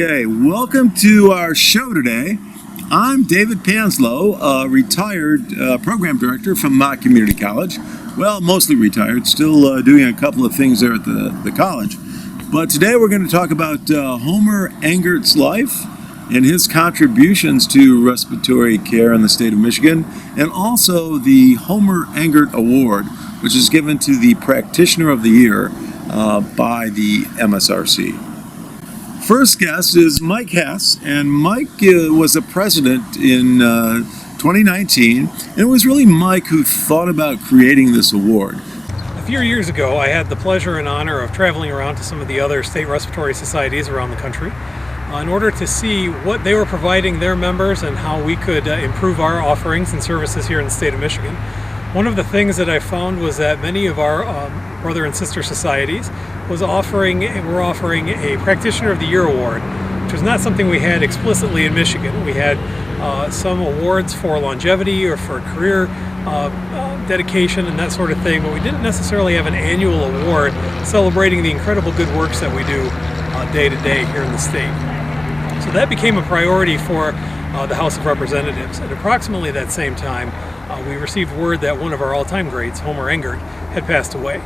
Okay, welcome to our show today. I'm David Panslow, a retired program director from Mott Community College. Well, mostly retired, still doing a couple of things there at the college. But today we're going to talk about Homer Engert's life and his contributions to respiratory care in the state of Michigan, and also the Homer Engert Award, which is given to the Practitioner of the Year by the Msrc. First guest is Mike Hess, and Mike was a president in 2019, and it was really Mike who thought about creating this award. A few years ago, I had the pleasure and honor of traveling around to some of the other state respiratory societies around the country in order to see what they were providing their members and how we could improve our offerings and services here in the state of Michigan. One of the things that I found was that many of our brother and sister societies were offering a Practitioner of the Year award, which was not something we had explicitly in Michigan. We had some awards for longevity or for career dedication and that sort of thing, but we didn't necessarily have an annual award celebrating the incredible good works that we do day to day here in the state. So that became a priority for the House of Representatives. At approximately that same time, we received word that one of our all-time greats, Homer Engert, had passed away.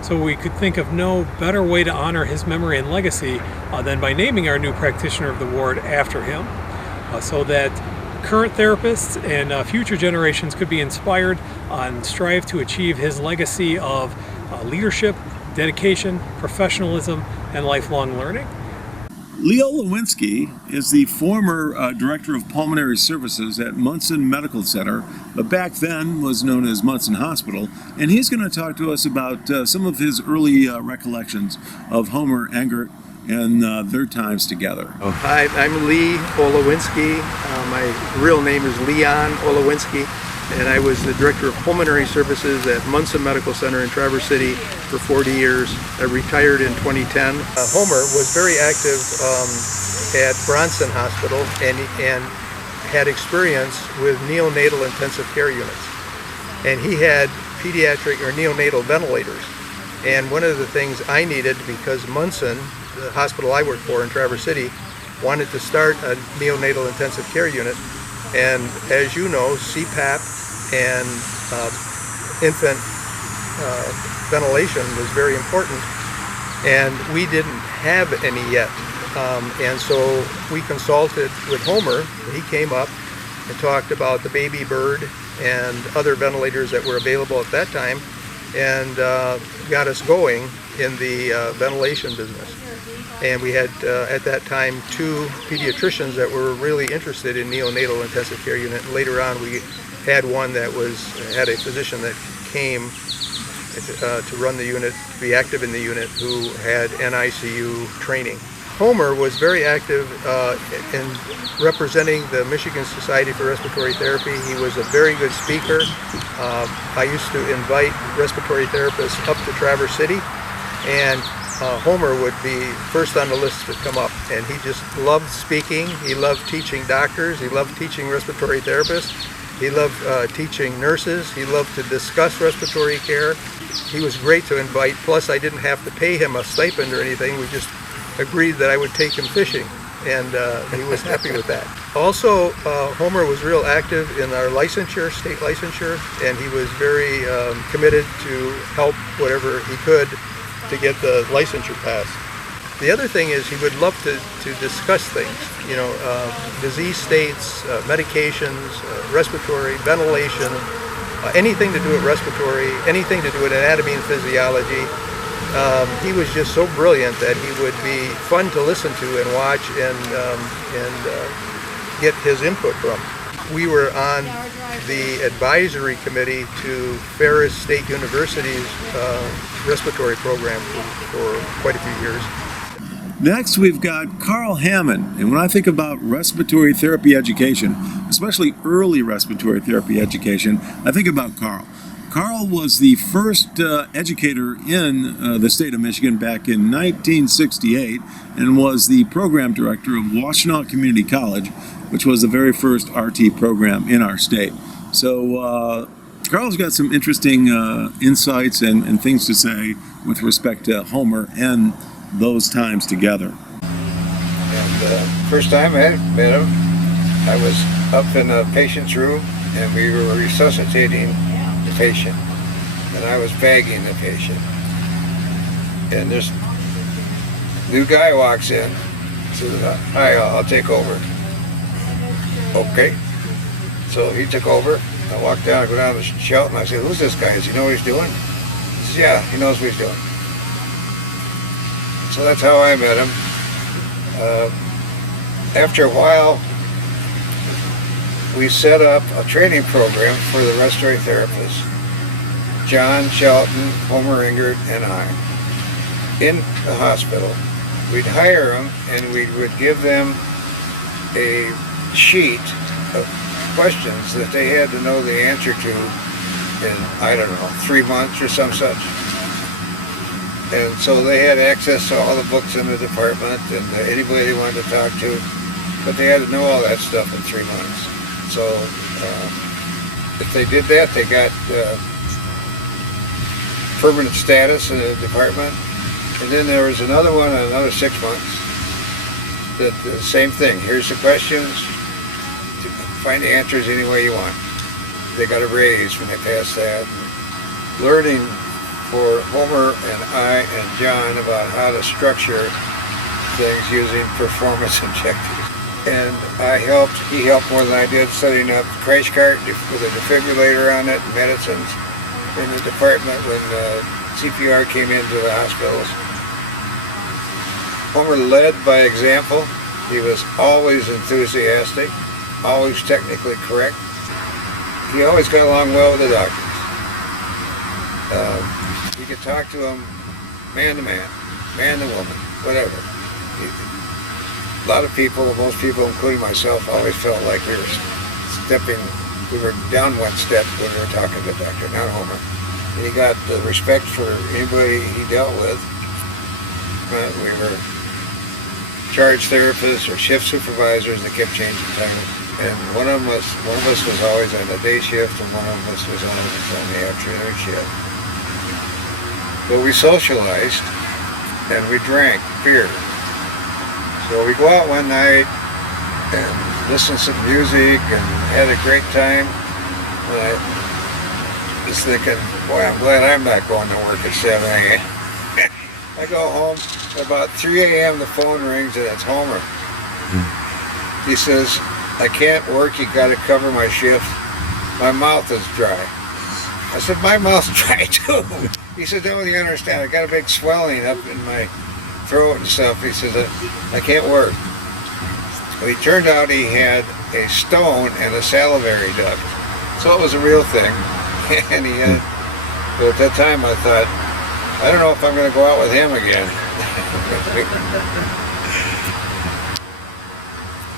So we could think of no better way to honor his memory and legacy than by naming our new Practitioner of the Award after him, so that current therapists and future generations could be inspired and strive to achieve his legacy of leadership, dedication, professionalism, and lifelong learning. Leo Lewinsky is the former Director of Pulmonary Services at Munson Medical Center, but back then was known as Munson Hospital, and he's going to talk to us about some of his early recollections of Homer Engert and their times together. Hi, I'm Lee Olowinski. My real name is Leon Olowinski, and I was the Director of Pulmonary Services at Munson Medical Center in Traverse City for 40 years. I retired in 2010. Homer was very active at Bronson Hospital and had experience with neonatal intensive care units. And he had pediatric or neonatal ventilators. And one of the things I needed, because Munson, the hospital I worked for in Traverse City, wanted to start a neonatal intensive care unit. And as you know, CPAP and infant ventilation was very important, and we didn't have any yet. And so we consulted with Homer. He came up and talked about the Baby Bird and other ventilators that were available at that time, and got us going in the ventilation business. And we had, at that time, 2 pediatricians that were really interested in neonatal intensive care unit. And later on, we had one that had a physician that came to run the unit, to be active in the unit, who had NICU training. Homer was very active in representing the Michigan Society for Respiratory Therapy. He was a very good speaker. I used to invite respiratory therapists up to Traverse City, and Homer would be first on the list to come up. And he just loved speaking. He loved teaching doctors. He loved teaching respiratory therapists. He loved teaching nurses. He loved to discuss respiratory care. He was great to invite. Plus, I didn't have to pay him a stipend or anything. We just agreed that I would take him fishing, and he was happy with that. Also, Homer was real active in our licensure, state licensure, and he was very committed to help whatever he could to get the licensure passed. The other thing is he would love to discuss things, disease states, medications, respiratory, ventilation, anything to do with respiratory, anything to do with anatomy and physiology. He was just so brilliant that he would be fun to listen to and watch and get his input from. We were on the advisory committee to Ferris State University's respiratory program for quite a few years. Next, we've got Carl Hammond, and when I think about respiratory therapy education, especially early respiratory therapy education, I think about Carl. Carl was the first educator in the state of Michigan back in 1968 and was the program director of Washtenaw Community College, which was the very first RT program in our state. So Carl's got some interesting insights and things to say with respect to Homer and those times together. And first time I met him, I was up in a patient's room and we were resuscitating the patient. And I was bagging the patient. And this new guy walks in, says, "Hi, I'll take over." Okay. So he took over. I walked down, I go down to Shelton. I said, "Who's this guy? Does he know what he's doing?" He says, "Yeah, he knows what he's doing." So that's how I met him. After a while, we set up a training program for the respiratory therapists. John, Shelton, Homer, Engert, and I. In the hospital. We'd hire them and we would give them a sheet of questions that they had to know the answer to in, I don't know, 3 months or some such. And so they had access to all the books in the department and anybody they wanted to talk to, but they had to know all that stuff in 3 months. So if they did that, they got permanent status in the department. And then there was another one, another 6 months, that the same thing. Here's the questions, find the answers any way you want. They got a raise when they passed that. Learning for Homer and I and John about how to structure things using performance objectives. And he helped more than I did, setting up a crash cart with a defibrillator on it, medicines in the department when CPR came into the hospitals. Homer led by example. He was always enthusiastic, always technically correct. He always got along well with the doctors. You could talk to him man to man, man to woman, whatever. A lot of people, most people, including myself, always felt like we were down one step when we were talking to the doctor, not Homer. And he got the respect for anybody he dealt with. We were charge therapists or shift supervisors that kept changing titles. And one of us was always on the day shift and one of us was on the afternoon shift. But we socialized and we drank beer. So we go out one night and listen to some music and had a great time. And I was thinking, boy, I'm glad I'm not going to work at 7 a.m. I go home, about 3 a.m. the phone rings and it's Homer. He says, "I can't work, you got to cover my shift. My mouth is dry." I said, "My mouth's dry too." He said, "Don't you understand? I got a big swelling up in my throat and stuff." He says, "I can't work." Well, it turned out he had a stone and a salivary duct. So it was a real thing. And he had, but at that time I thought, I don't know if I'm going to go out with him again.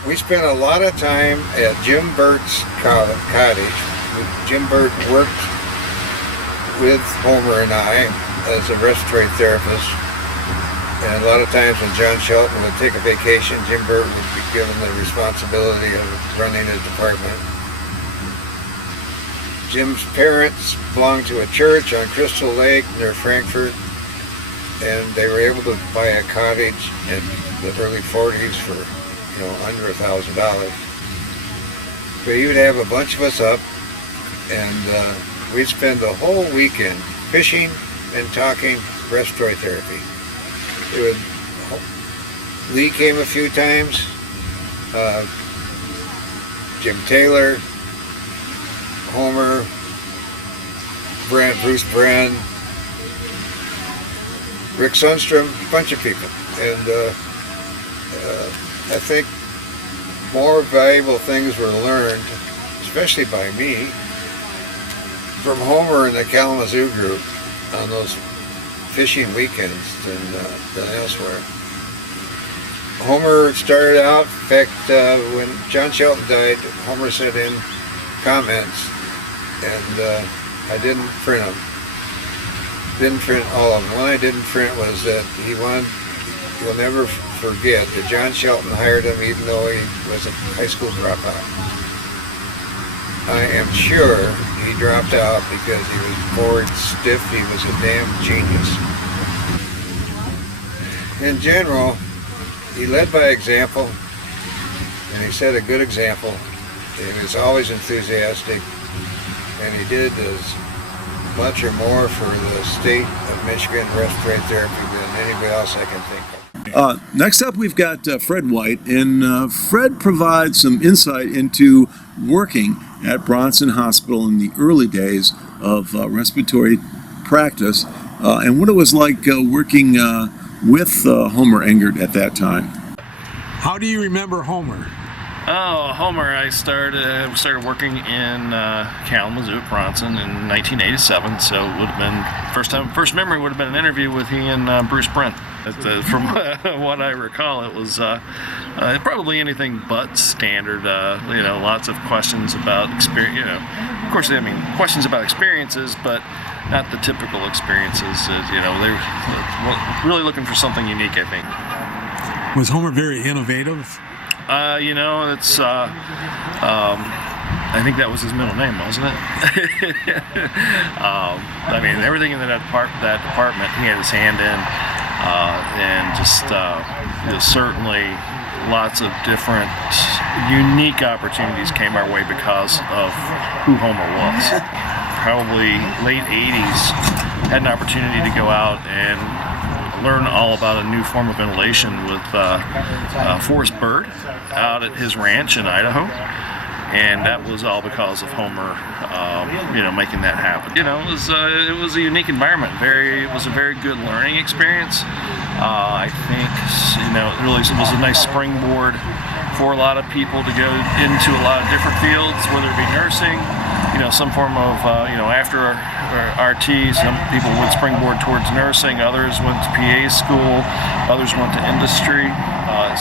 We spent a lot of time at Jim Burt's cottage. Jim Burt worked with Homer and I as a respiratory therapist. And a lot of times when John Shelton would take a vacation, Jim Burt would be given the responsibility of running his department. Jim's parents belonged to a church on Crystal Lake near Frankfurt, and they were able to buy a cottage in the early 40s for, under $1,000. But he would have a bunch of us up, and we'd spend the whole weekend fishing and talking respiratory therapy. Lee came a few times, Jim Taylor, Homer, Bruce Bren, Rick Sundstrom, a bunch of people. And I think more valuable things were learned, especially by me, from Homer and the Kalamazoo group on those fishing weekends than elsewhere. Homer started out, in fact, when John Shelton died, Homer sent in comments, and I didn't print them. Didn't print all of them. One I didn't print was that he'll never forget that John Shelton hired him even though he was a high school dropout. I am sure he dropped out because he was bored stiff. He was a damn genius. In general, he led by example, and he set a good example. He was always enthusiastic, and he did as much or more for the state of Michigan respiratory therapy than anybody else I can think of. Next up, we've got Fred White, and Fred provides some insight into working at Bronson Hospital in the early days of respiratory practice, and what it was like working with Homer Engert at that time. How do you remember Homer? Oh, Homer, I started working in Kalamazoo at Bronson in 1987, so it would have been first memory would have been an interview with he and Bruce Brent. From what I recall, it was probably anything but standard. Lots of questions about experience. Of course, I mean questions about experiences, but not the typical experiences. They were really looking for something unique, I think. Was Homer very innovative? I think that was his middle name, wasn't it? I mean, everything in that department he had his hand in, and just certainly lots of different unique opportunities came our way because of who Homer was. Probably late 80s, had an opportunity to go out and learn all about a new form of ventilation with Forrest Bird out at his ranch in Idaho, and that was all because of Homer, making that happen. It was a unique environment. It was a very good learning experience. I think it really was a nice springboard for a lot of people to go into a lot of different fields, whether it be nursing, some form of after RT, some people would springboard towards nursing, others went to PA school, others went to industry.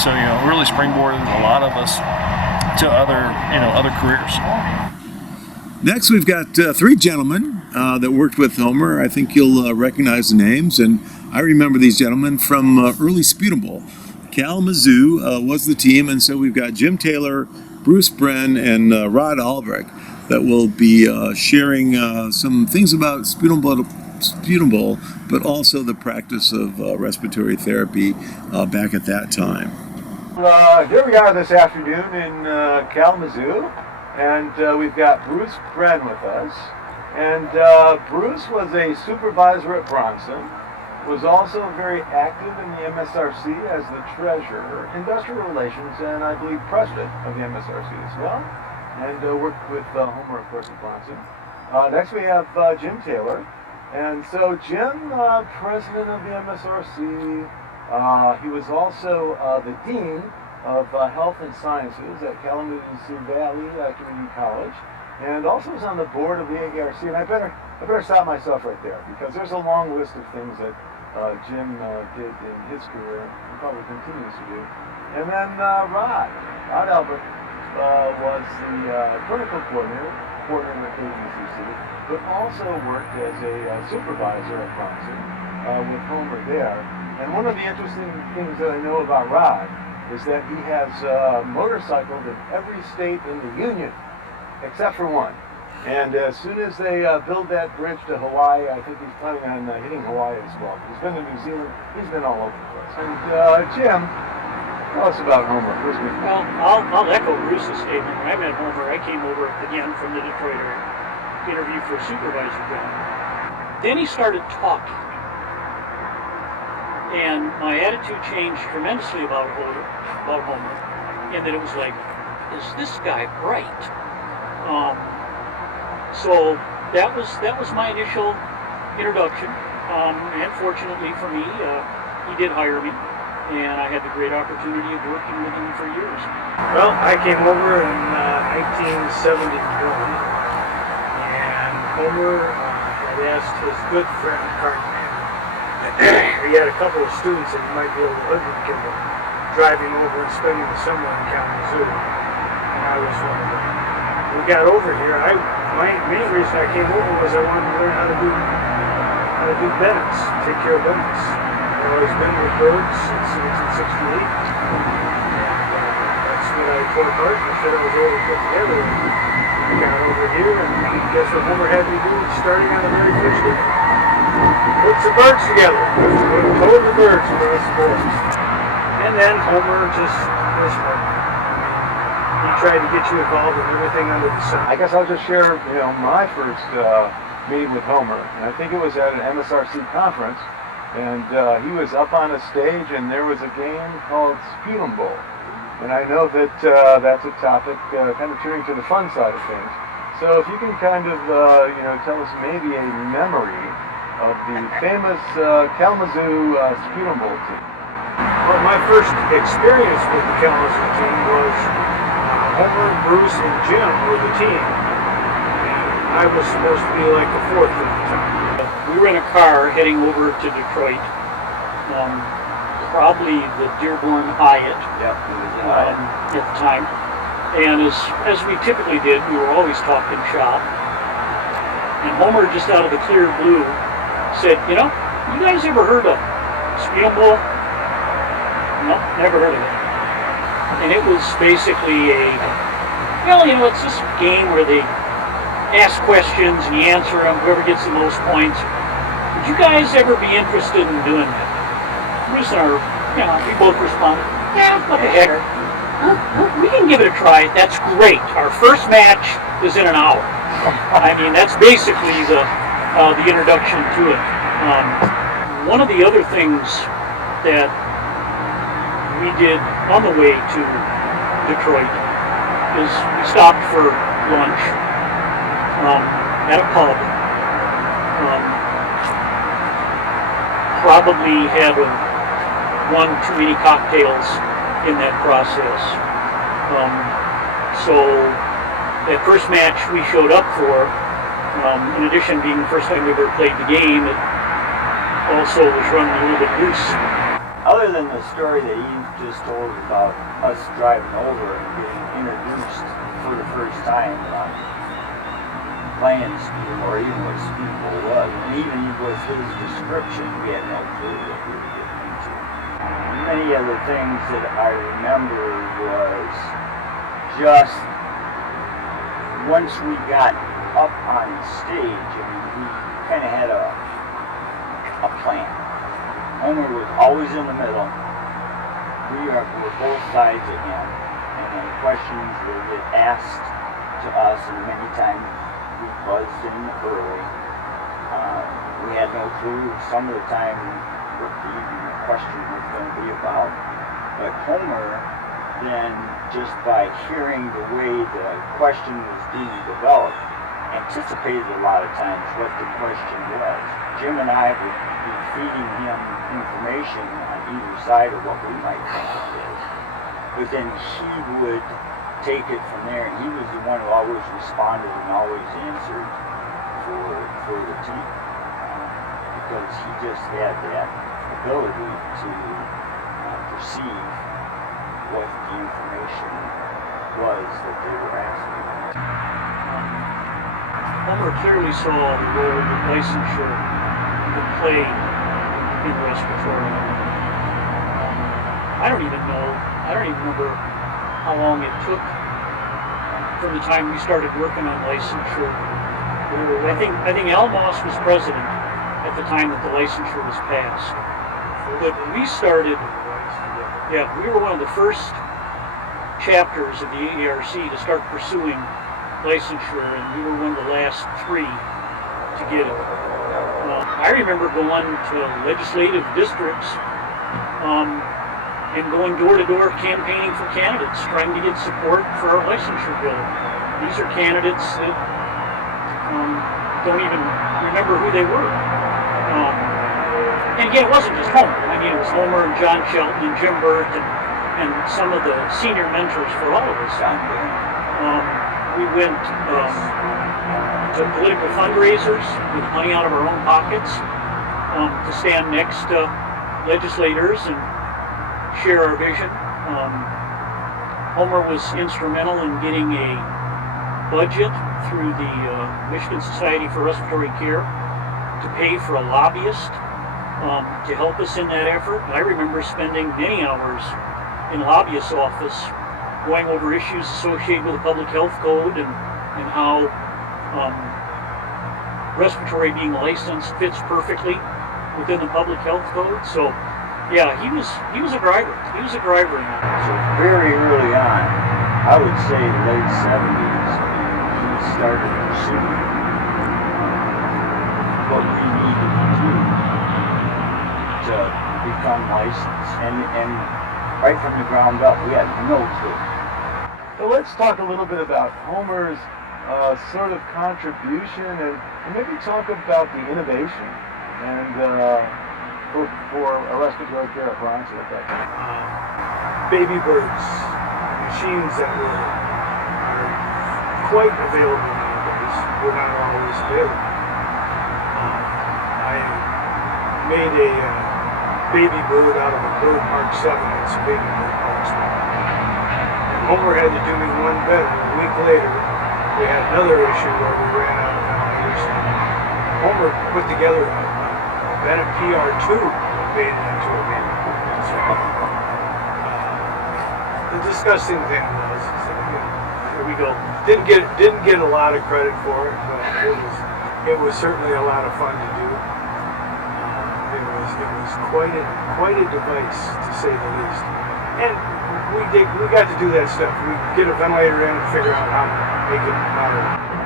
So really springboarded a lot of us to other careers. Next, we've got three gentlemen that worked with Homer. I think you'll recognize the names, and I remember these gentlemen from early Sputum Bowl. Kalamazoo was the team, and so we've got Jim Taylor, Bruce Bren, and Rod Albrecht that will be sharing some things about Sputum Bowl, but also the practice of respiratory therapy back at that time. Here we are this afternoon in Kalamazoo, and we've got Bruce Bren with us. And Bruce was a supervisor at Bronson, was also very active in the Msrc as the treasurer, industrial relations, and I believe president of the Msrc as well, and worked with Homer, of course, at Bronson. Next we have Jim Taylor, and so Jim, president of the Msrc, he was also the dean of health and sciences at Kalamazoo Valley Community College, and also was on the board of the AARC. And I better stop myself right there, because there's a long list of things that Jim did in his career and probably continues to do. And then Rod Albert was the clinical coordinator at KVCC, but also worked as a supervisor at Bronson with Homer there. And one of the interesting things that I know about Rod is that he has motorcycled in every state in the Union, except for one. And as soon as they build that bridge to Hawaii, I think he's planning on hitting Hawaii as well. He's been to New Zealand, he's been all over the place. And Jim, tell us about Homer. Well, I'll echo Bruce's statement. When I met Homer, I came over again from the Detroit area to interview for a supervisor job. Then he started talking. And my attitude changed tremendously about Homer, and that it was like, is this guy bright? So that was my initial introduction, and fortunately for me, he did hire me, and I had the great opportunity of working with him for years. Well, I came over in 1971, and Homer had asked his good friend, Carton, he had a couple of students that he might be able to hoodwink him with, driving over and spending the summer in Kalamazoo, and I was one of them. We got over here. My main reason I came over was I wanted to learn how to do Bennett's, take care of Bennett's. I've always been with birds since 1968. That's when I tore apart and said I was over put together. I got over here, and guess what Homer had me do starting on the very first day? Put some birds together. Hold the birds for us boys. And then Homer just was Homer. He tried to get you involved in everything under the sun. I guess I'll just share, my first meeting with Homer. And I think it was at an Msrc conference. And he was up on a stage, and there was a game called Speed'em Bowl. And I know that that's a topic kind of turning to the fun side of things. So if you can kind of, tell us maybe a memory of the famous Kalamazoo Speed'em Bowl team. Well, my first experience with the Kalamazoo team was Homer, Bruce, and Jim were the team. I was supposed to be like the fourth at the time. We were in a car heading over to Detroit, probably the Dearborn Hyatt at the time. And as we typically did, we were always talking shop. And Homer, just out of the clear blue, said, you guys ever heard of Speed'em Bowl? No, never heard of it. And it was basically it's this game where they ask questions and you answer them, whoever gets the most points. Would you guys ever be interested in doing that? Bruce and we both responded, yeah, what the heck. We can give it a try. That's great. Our first match is in an hour. I mean, that's basically the introduction to it. One of the other things that we did on the way to Detroit is we stopped for lunch at a pub. Probably had one too many cocktails in that process. So that first match we showed up for, in addition to being the first time we ever played the game, it also was running a little bit loose. Other than the story that you just told about us driving over and getting introduced for the first time playing Speed'em, or even what Speed'em was, and even with his description, we had no clue what we were getting into. Many other things that I remember was just once we got up on stage, we kind of had a plan. Homer was always in the middle. We were both sides of him, and then questions would get asked to us, and many times we buzzed in early. We had no clue some of the time what the question was going to be about. But Homer, then, just by hearing the way the question was being developed, anticipated a lot of times what the question was. Jim and I would be feeding him information on either side of what we might think it is. But then he would take it from there, and he was the one who always responded and always answered for the team. Because he just had that ability to perceive what the information was that they were asking. Homer clearly saw the role that licensure could play in respiratory. I don't even remember how long it took from the time we started working on licensure. I think Al Moss was president at the time that the licensure was passed. But we started, we were one of the first chapters of the AARC to start pursuing licensure, and we were one of the last 3 to get it. I remember going to legislative districts and going door to door campaigning for candidates, trying to get support for our licensure bill. These are candidates that don't even remember who they were. And again, it wasn't just Homer. I mean, it was Homer and John Shelton and Jim Burt and some of the senior mentors for all of us. We went to political fundraisers with money out of our own pockets to stand next to legislators and share our vision. Homer was instrumental in getting a budget through the Michigan Society for Respiratory Care to pay for a lobbyist to help us in that effort. And I remember spending many hours in a lobbyist's office going over issues associated with the public health code and how respiratory being licensed fits perfectly within the public health code. So Yeah, he was a driver. He was a driver in that. So very early on, I would say late 70s, he started pursuing what we needed to do to become licensed. And right from the ground up, we had no clue. So let's talk a little bit about Homer's sort of contribution and maybe talk about the innovation and for a respiratory care appliance at that time. Baby birds, machines that are quite available nowadays, were not always available. I made a baby bird out of a bird Mark 7 and some baby bird parts. And Homer had to do me one better. A week later, we had another issue where we ran out of ventilators. Homer put together a Bennett PR2 and made it into a baby bird. So, the disgusting thing was, here we go. Didn't get a lot of credit for it, but it was certainly a lot of fun to do. It was quite a device, to say the least. And we got to do that stuff. We get a ventilator in and figure out how to make it better.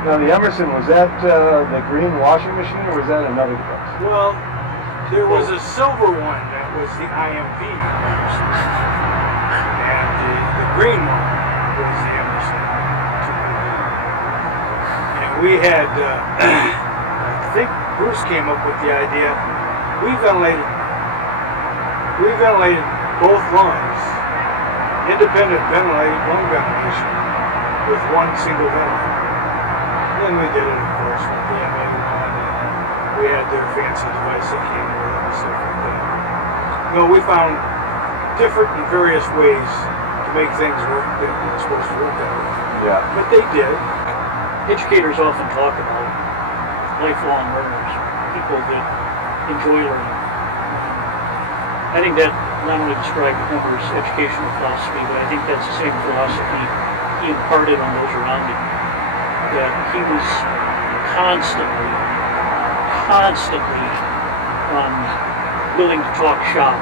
Now the Emerson, was that the green washing machine or was that another device? Well, there was a silver one that was the IMV Emerson. And the green one was the Emerson 200. And we had, I think Bruce came up with the idea, we ventilated both lungs, independent lung ventilation, with one single ventilator. And then we did it, of course, with the MA1, and we had their fancy device that came with it and stuff like that. No, we found different and various ways to make things work that weren't supposed to work that way. Yeah. But they did. Educators often talk about lifelong learners, people that enjoy learning. I think that not only described Homer's educational philosophy, but I think that's the same philosophy he imparted on those around him. That he was constantly willing to talk shop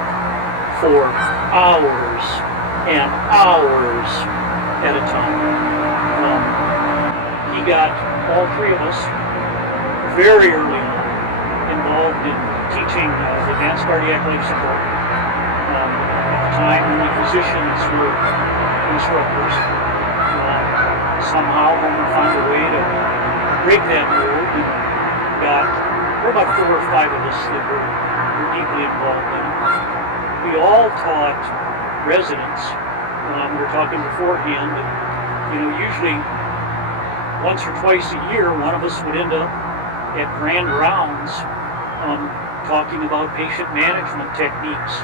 for hours and hours at a time. He got all three of us very early on involved in teaching advanced cardiac life support. At the time, only physicians were instructors. Somehow, Homer found a way to break that mold. There were about 4 or 5 of us that were deeply involved in it. We all taught residents. We were talking beforehand, and usually once or twice a year, one of us would end up at grand rounds talking about patient management techniques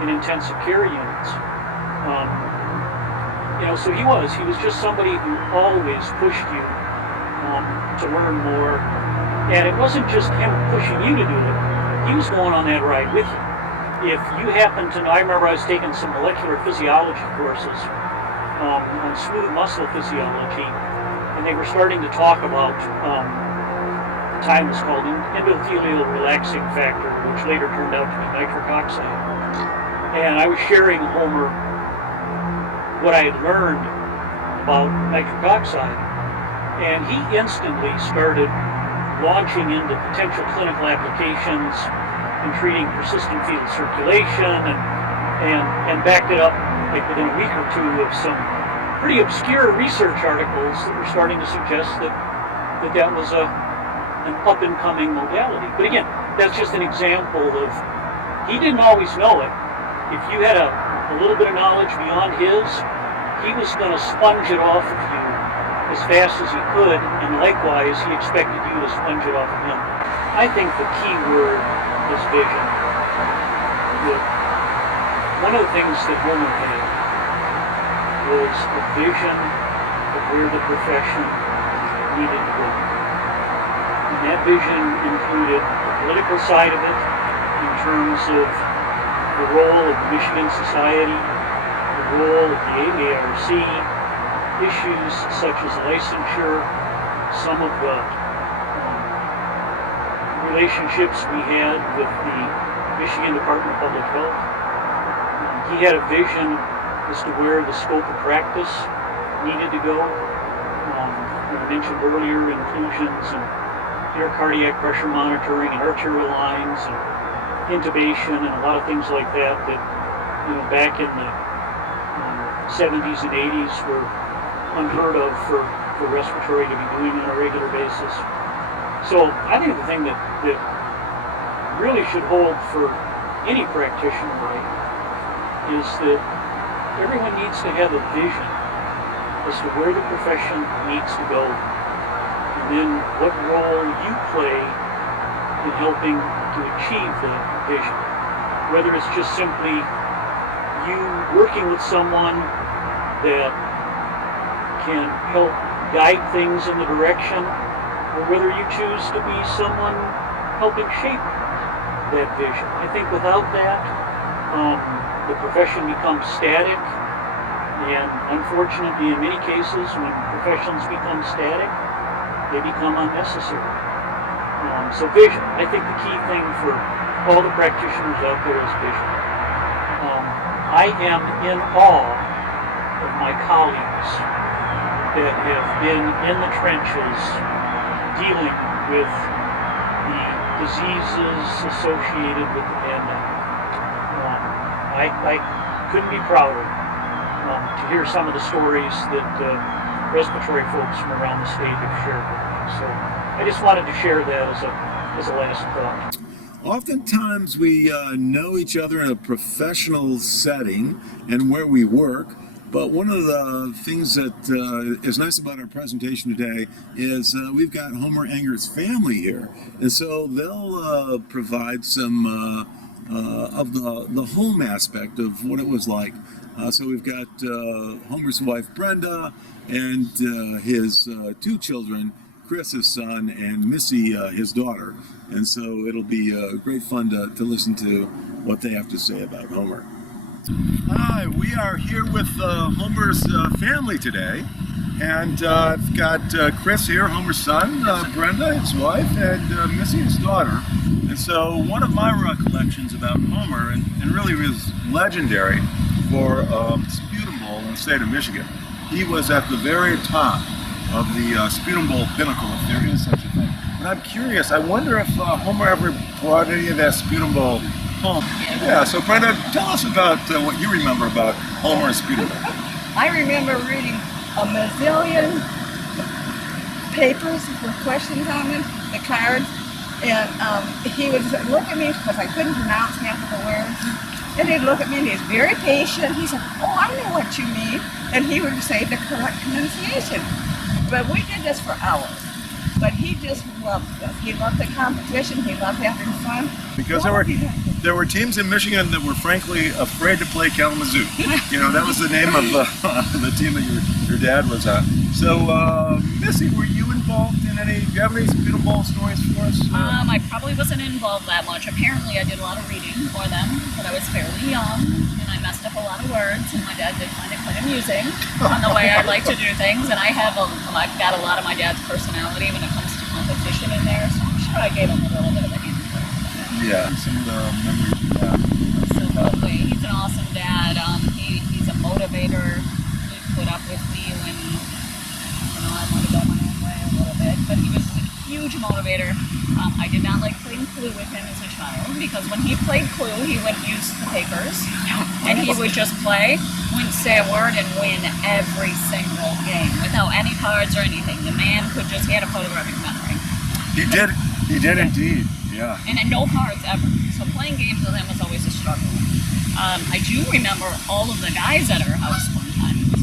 in intensive care units. So he was just somebody who always pushed you to learn more. And it wasn't just him pushing you to do it, he was going on that ride with you. If you happen to know, I remember I was taking some molecular physiology courses on smooth muscle physiology, and they were starting to talk about, at the time it was called endothelial relaxing factor, which later turned out to be nitric oxide. And I was sharing Homer what I had learned about nitric oxide, and he instantly started launching into potential clinical applications in treating persistent fetal circulation, and backed it up like within a week or two of some pretty obscure research articles that were starting to suggest that was an up-and-coming modality. But again, that's just an example of, he didn't always know it. If you had a little bit of knowledge beyond his, he was going to sponge it off of you as fast as he could, and likewise, he expected you to sponge it off of him. I think the key word is vision. One of the things that Homer had was a vision of where the profession needed to go. And that vision included the political side of it, in terms of the role of the Michigan Society, the role of the AARC, issues such as licensure, some of the relationships we had with the Michigan Department of Public Health, he had a vision as to where the scope of practice needed to go. I mentioned earlier inclusions and cardiac pressure monitoring and arterial lines and intubation and a lot of things like that back in the 70s and 80s were unheard of for respiratory to be doing on a regular basis. So I think the thing that really should hold for any practitioner is that everyone needs to have a vision as to where the profession needs to go, and then what role you play in helping to achieve that vision. Whether it's just simply you working with someone that can help guide things in the direction, or whether you choose to be someone helping shape that vision. I think without that, the profession becomes static, and unfortunately in many cases when professions become static, they become unnecessary. So vision, I think the key thing for all the practitioners out there is vision. I am in awe of my colleagues that have been in the trenches dealing with the diseases associated with the pandemic. I couldn't be prouder to hear some of the stories that respiratory folks from around the state have shared with me. So I just wanted to share that as a last thought. Oftentimes we know each other in a professional setting and where we work, but one of the things that is nice about our presentation today is we've got Homer Engert's family here, and so they'll provide some of the home aspect of what it was like. So we've got Homer's wife Brenda and his two children, Chris, his son, and Missy, his daughter. And so it'll be great fun to listen to what they have to say about Homer. Hi, we are here with Homer's family today. And I've got Chris here, Homer's son, Brenda, his wife, and Missy, his daughter. And so one of my recollections about Homer, and really was legendary for Sputum Bowl in the state of Michigan, he was at the very top of the Sputum Bowl pinnacle, if there is such a thing. But I'm curious, I wonder if Homer ever brought any of that Sputum Bowl home. Yeah, so Brenda, tell us about what you remember about Homer and Sputum Bowl. I remember reading a mazillion papers with questions on them, the cards, and he would look at me because I couldn't pronounce half of the words. And he'd look at me and he's very patient. He said, "Oh, I know what you mean." And he would say the correct pronunciation. But we did this for hours. But he just loved this. He loved the competition. He loved having fun. Because there were teams in Michigan that were frankly afraid to play Kalamazoo. You know, that was the name of the team that your dad was on. So, Missy, were you involved in any? Do you have any Sputum Bowl stories for us? I probably wasn't involved that much. Apparently, I did a lot of reading for them, but I was fairly young, and I messed up a lot of words, and my dad did find it quite amusing on the way I like to do things. And I've got a lot of my dad's personality when it comes to competition in there, so I'm sure I gave him a little bit of a hand. Yeah, some of the memories you have. Absolutely. He's an awesome dad. He's a motivator. He put up with me when I want to go my own way a little bit, but he was a huge motivator. I did not like playing Clue with him as a child because when he played Clue, he wouldn't use the papers and he would just play, wouldn't say a word, and win every single game without any cards or anything. The man he had a photographic memory. He did indeed. Yeah. And no cards ever. So playing games with him was always a struggle. I do remember all of the guys at our house one time. It was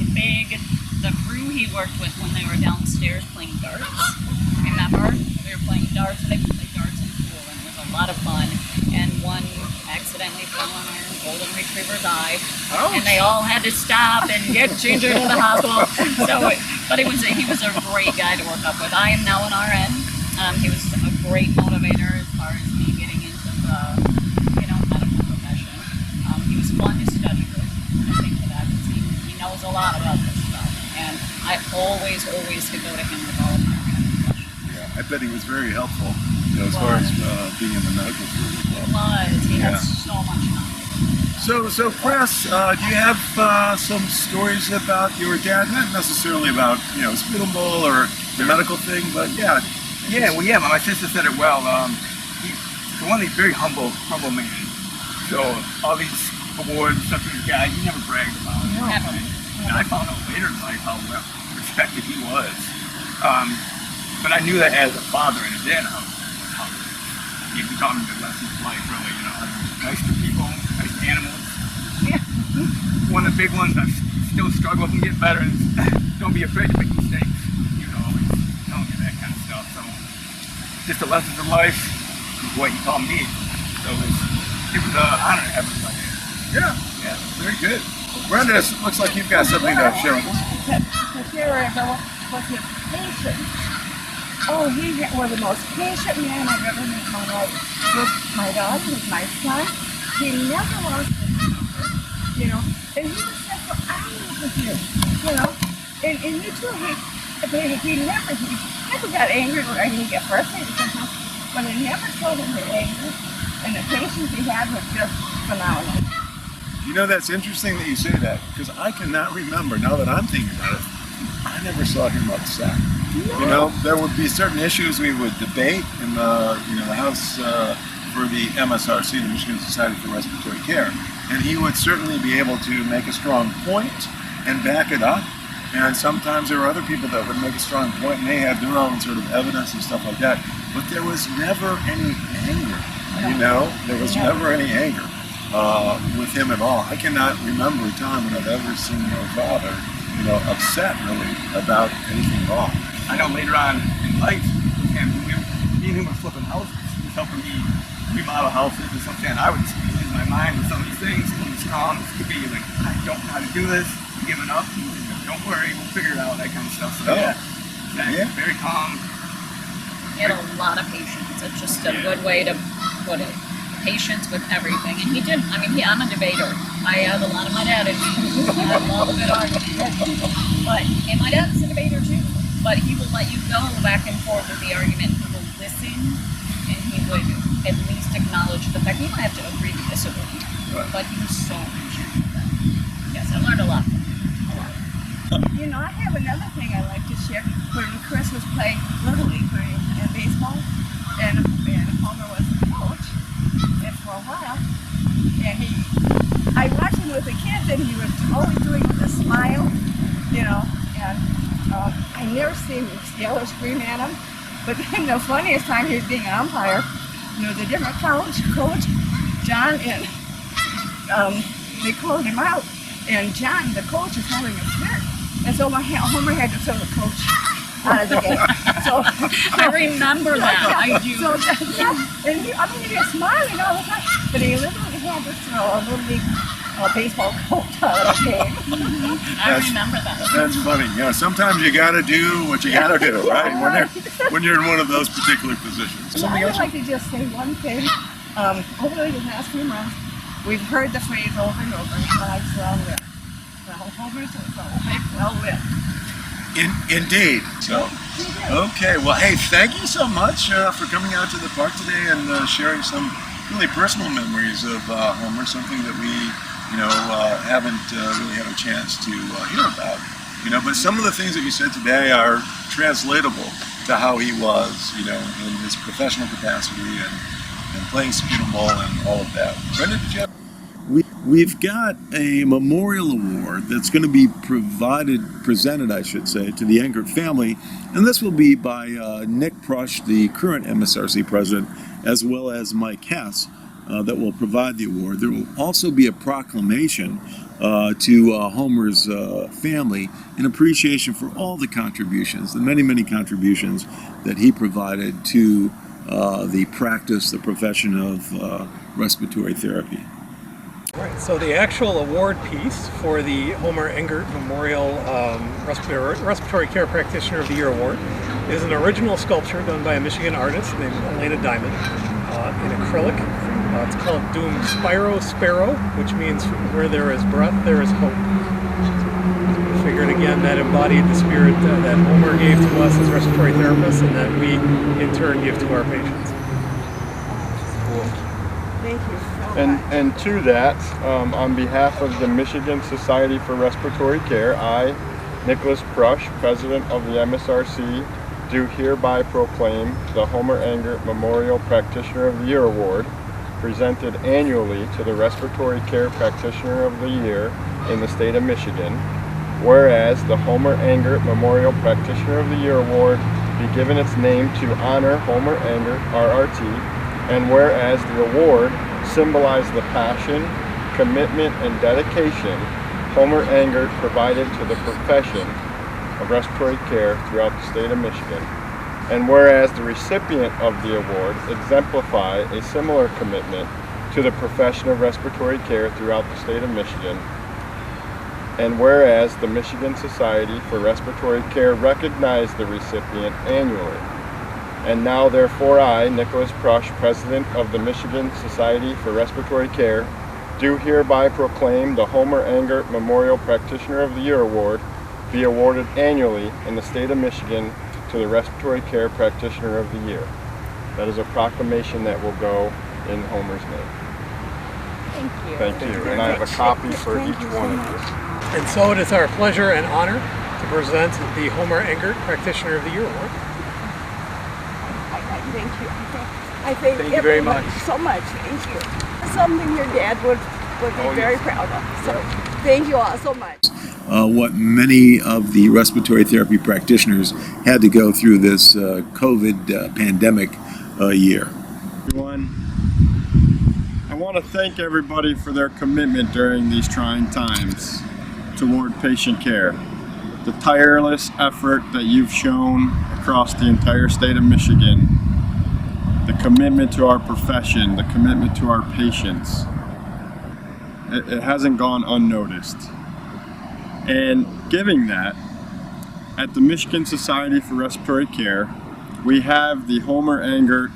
the crew he worked with when they were downstairs playing darts. Remember? We were playing darts, they would play darts in pool, and it was a lot of fun. And one accidentally fell on our golden retriever's eye. Ouch. And they all had to stop and get Ginger to the hospital. But he was a great guy to work up with. I am now an RN. He was a great motivator as far as me getting into the medical profession. He was fun to study with, I think, for that, because he knows a lot about this stuff. And I always could go to him with all of my questions. Yeah, I bet he was very helpful, as far as being in the medical field as well. He was. He had so much knowledge. So Chris, do you have some stories about your dad? Not necessarily about, spittle bowl or the medical thing, but yeah. Yeah, well, yeah, my sister said it well. He's one of these very humble man. So all these awards, stuff he's got, he never bragged about it. Never. And I found out later in life how well respected he was. But I knew that as a father and a dad, how he taught me the lessons of life, really, nice to people, nice to animals. Yeah. One of the big ones I still struggle with and get better is don't be afraid to make mistakes. Always telling me that kind of stuff. So just the lessons of life is what he taught me. So it was an honor to have him like that. Yeah, very good. Brenda, it looks like you've got something to share with us. To share about was his patience. Oh, he was the most patient man I've ever met in my life. With my daughter, with my son, he never lost his temper, and he would sit for hours with you, and you too, he never got angry or he get frustrated sometimes, but he never showed him the anger, and the patience he had was just phenomenal. That's interesting that you say that, because I cannot remember, now that I'm thinking about it, I never saw him upset. No. There would be certain issues we would debate in the House for the Msrc, the Michigan Society for Respiratory Care, and he would certainly be able to make a strong point and back it up. And sometimes there were other people that would make a strong point and they had their own sort of evidence and stuff like that. But there was never any anger, there was never any anger with him at all. I cannot remember a time when I've ever seen my father, upset really about anything wrong. I know later on in life, and me and him were flipping houses. He was helping me remodel houses and something. I would lose my mind with some of these things. It's strong. It could be like, I don't know how to do this. I'm giving up. Don't worry, we'll figure it out. That kind of stuff. So very calm. He had a lot of patience. It's just a good way to put it. Patience with everything. And he did. I'm a debater. I have a lot of my dad in me. I love a good argument. And my dad is a debater too. But he will let you go back and forth with the argument. He will listen, and he would at least acknowledge the fact you don't have to agree to disagree. But he was so patient. Yes, I learned a lot. I have another thing I like to share. When Chris was playing Little League in baseball, and Homer was the coach, and for a while, and I watched him with the kids, and he was always doing it with a smile, and I never seen him yell or scream at him. But then the funniest time he was being an umpire, the different coach, John, and they called him out, and John, the coach, is holding a fit. And so Homer had to throw the coach out of the game. So I remember that. I do. So, and he was smiling all the time, but he literally had to throw a Little League baseball coach out of the game. I remember that. That's funny. Sometimes you got to do what you got to do, right? When you're in one of those particular positions. I would like to just say one thing. Over the last few months, we've heard the phrase over and over, lives well lived. Homer's well lived. Indeed. So, okay. Well, hey, thank you so much for coming out to the park today and sharing some really personal memories of Homer, something that we, haven't really had a chance to hear about. But some of the things that you said today are translatable to how he was, in his professional capacity and playing speedball ball and all of that. Brenda, did you have? We've got a memorial award that's going to be presented, I should say, to the Engert family, and this will be by Nick Prush, the current Msrc president, as well as Mike Hess, that will provide the award. There will also be a proclamation to Homer's family in appreciation for all the contributions, the many, many contributions that he provided to the practice, the profession of respiratory therapy. Right, so the actual award piece for the Homer Engert Memorial Respiratory Care Practitioner of the Year Award is an original sculpture done by a Michigan artist named Elena Diamond in acrylic. It's called Doomed Spiro Sparrow, which means where there is breath, there is hope. So we figured again that embodied the spirit that Homer gave to us as respiratory therapists and that we in turn give to our patients. Thank you so much. And to that, on behalf of the Michigan Society for Respiratory Care, I, Nicholas Prush, President of the MSRC, do hereby proclaim the Homer Engert Memorial Practitioner of the Year Award, presented annually to the Respiratory Care Practitioner of the Year in the state of Michigan. Whereas the Homer Engert Memorial Practitioner of the Year Award be given its name to honor Homer Engert, RRT, and whereas the award symbolize the passion, commitment, and dedication Homer Engert provided to the profession of respiratory care throughout the state of Michigan. And whereas the recipient of the award exemplify a similar commitment to the profession of respiratory care throughout the state of Michigan. And whereas the Michigan Society for Respiratory Care recognize the recipient annually. And now therefore I, Nicholas Prush, President of the Michigan Society for Respiratory Care, do hereby proclaim the Homer Engert Memorial Practitioner of the Year Award be awarded annually in the state of Michigan to the Respiratory Care Practitioner of the Year. That is a proclamation that will go in Homer's name. Thank you. Thank you. And I have a copy for each one of you. And so it is our pleasure and honor to present the Homer Engert Practitioner of the Year Award. Thank you. I thank you very much. So much. Thank you. Something your dad would be very proud of. So thank you all so much. What many of the respiratory therapy practitioners had to go through this COVID pandemic year. Everyone, I want to thank everybody for their commitment during these trying times toward patient care. The tireless effort that you've shown across the entire state of Michigan, the commitment to our profession, the commitment to our patients, it hasn't gone unnoticed. And giving that, at the Michigan Society for Respiratory Care, we have the Homer Engert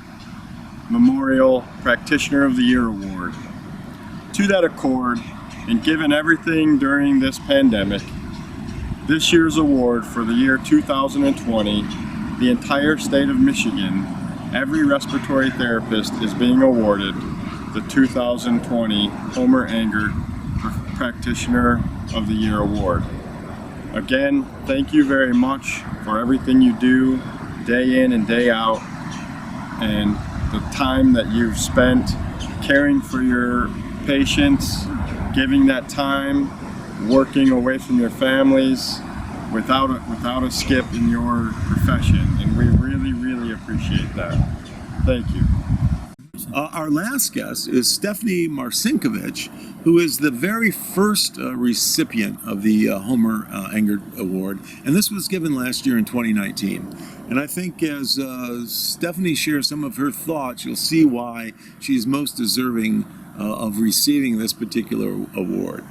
Memorial Practitioner of the Year Award. To that accord, and given everything during this pandemic, this year's award for the year 2020, the entire state of Michigan, every respiratory therapist is being awarded the 2020 Homer Engert Practitioner of the Year Award. Again, thank you very much for everything you do day in and day out, and the time that you've spent caring for your patients, giving that time, working away from your families without a skip in your profession, and we really, really appreciate that. Thank you. Our last guest is Stephanie Marcinkovich, who is the very first recipient of the Homer Engert Award, and this was given last year in 2019. And I think as Stephanie shares some of her thoughts, you'll see why she's most deserving of receiving this particular award.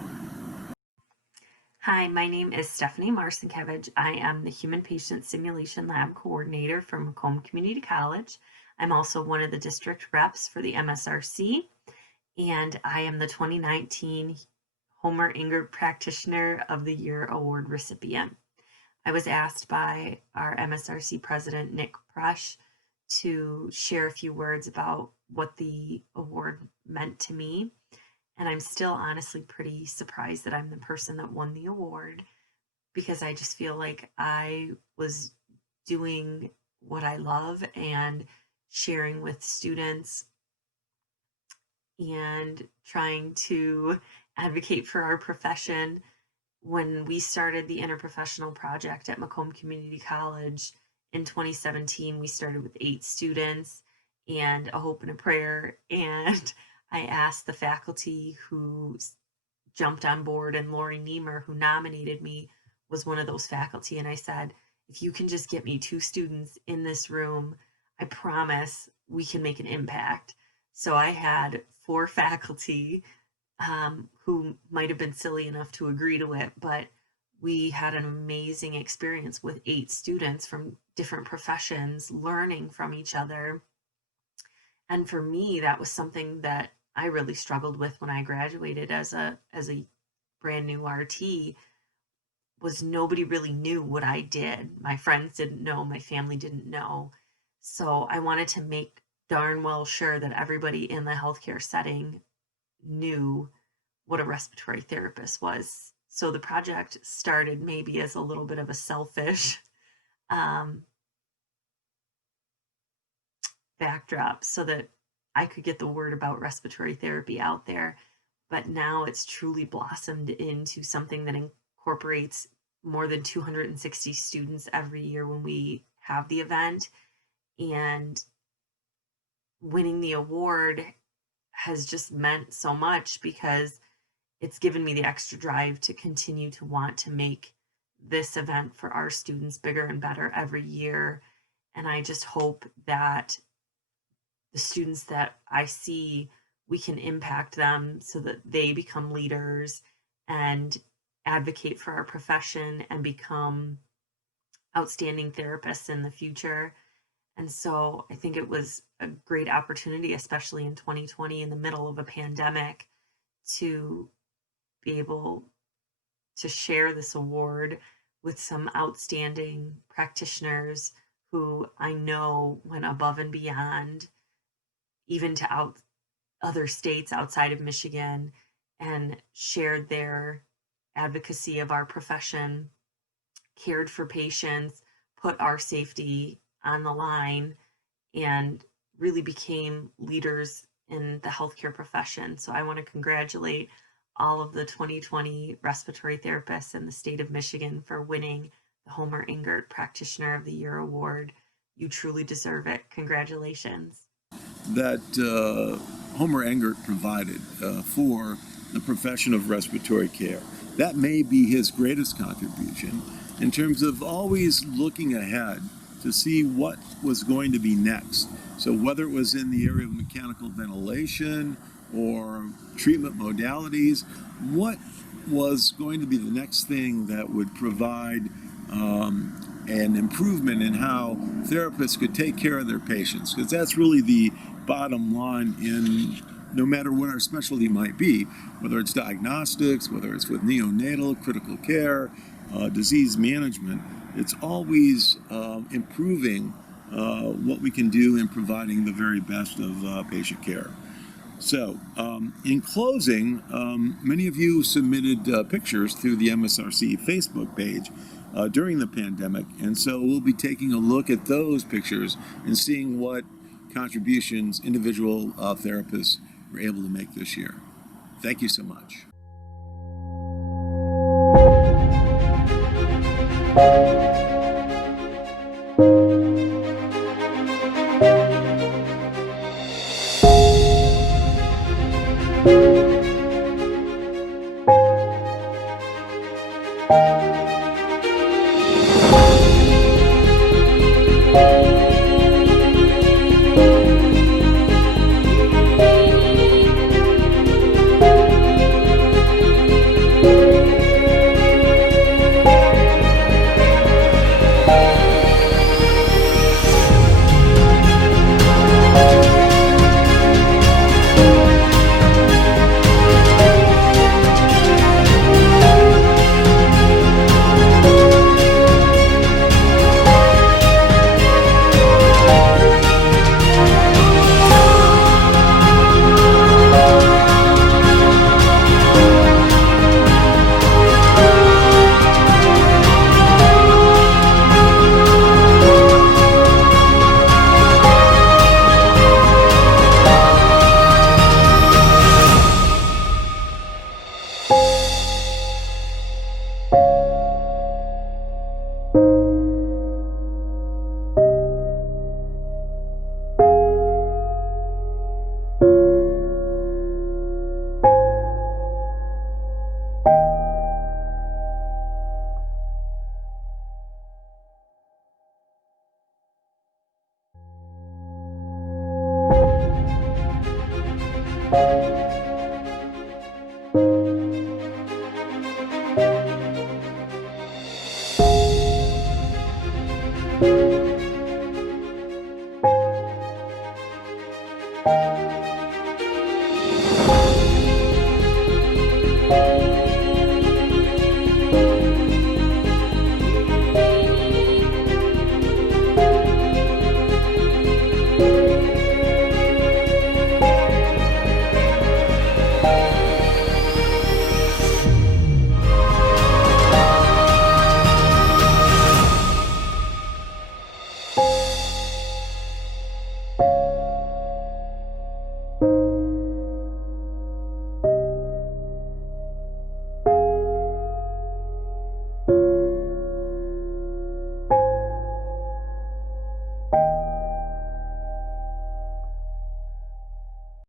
Hi, my name is Stephanie Marcinkovich. I am the Human Patient Simulation Lab Coordinator for Macomb Community College. I'm also one of the district reps for the MSRC, and I am the 2019 Homer Engert Practitioner of the Year Award recipient. I was asked by our MSRC president, Nick Prush, to share a few words about what the award meant to me. And I'm still honestly pretty surprised that I'm the person that won the award, because I just feel like I was doing what I love and sharing with students and trying to advocate for our profession. When we started the interprofessional project at Macomb Community College in 2017, we started with 8 students and a hope and a prayer. And I asked the faculty who jumped on board, and Lori Niemer, who nominated me, was one of those faculty. And I said, if you can just get me 2 students in this room, I promise we can make an impact. So I had 4 faculty who might have been silly enough to agree to it, but we had an amazing experience with 8 students from different professions learning from each other. And for me, that was something that I really struggled with when I graduated as a brand new RT, was nobody really knew what I did. My friends didn't know, my family didn't know. So I wanted to make darn well sure that everybody in the healthcare setting knew what a respiratory therapist was. So the project started maybe as a little bit of a selfish backdrop so that I could get the word about respiratory therapy out there. But now it's truly blossomed into something that incorporates more than 260 students every year when we have the event. And winning the award has just meant so much because it's given me the extra drive to continue to want to make this event for our students bigger and better every year. And I just hope that the students that I see, we can impact them so that they become leaders and advocate for our profession and become outstanding therapists in the future. And so I think it was a great opportunity, especially in 2020, in the middle of a pandemic, to be able to share this award with some outstanding practitioners who I know went above and beyond, even to other states outside of Michigan, and shared their advocacy of our profession, cared for patients, put our safety on the line, and really became leaders in the healthcare profession. So I want to congratulate all of the 2020 respiratory therapists in the state of Michigan for winning the Homer Engert Practitioner of the Year Award. You truly deserve it. Congratulations. That Homer Engert provided for the profession of respiratory care. That may be his greatest contribution in terms of always looking ahead to see what was going to be next. So whether it was in the area of mechanical ventilation or treatment modalities, what was going to be the next thing that would provide an improvement in how therapists could take care of their patients, because that's really the bottom line in no matter what our specialty might be, whether it's diagnostics, whether it's with neonatal, critical care, disease management. It's always improving what we can do in providing the very best of patient care. So, in closing, many of you submitted pictures through the Msrc Facebook page during the pandemic, and so we'll be taking a look at those pictures and seeing what contributions individual therapists were able to make this year. Thank you so much. Thank you.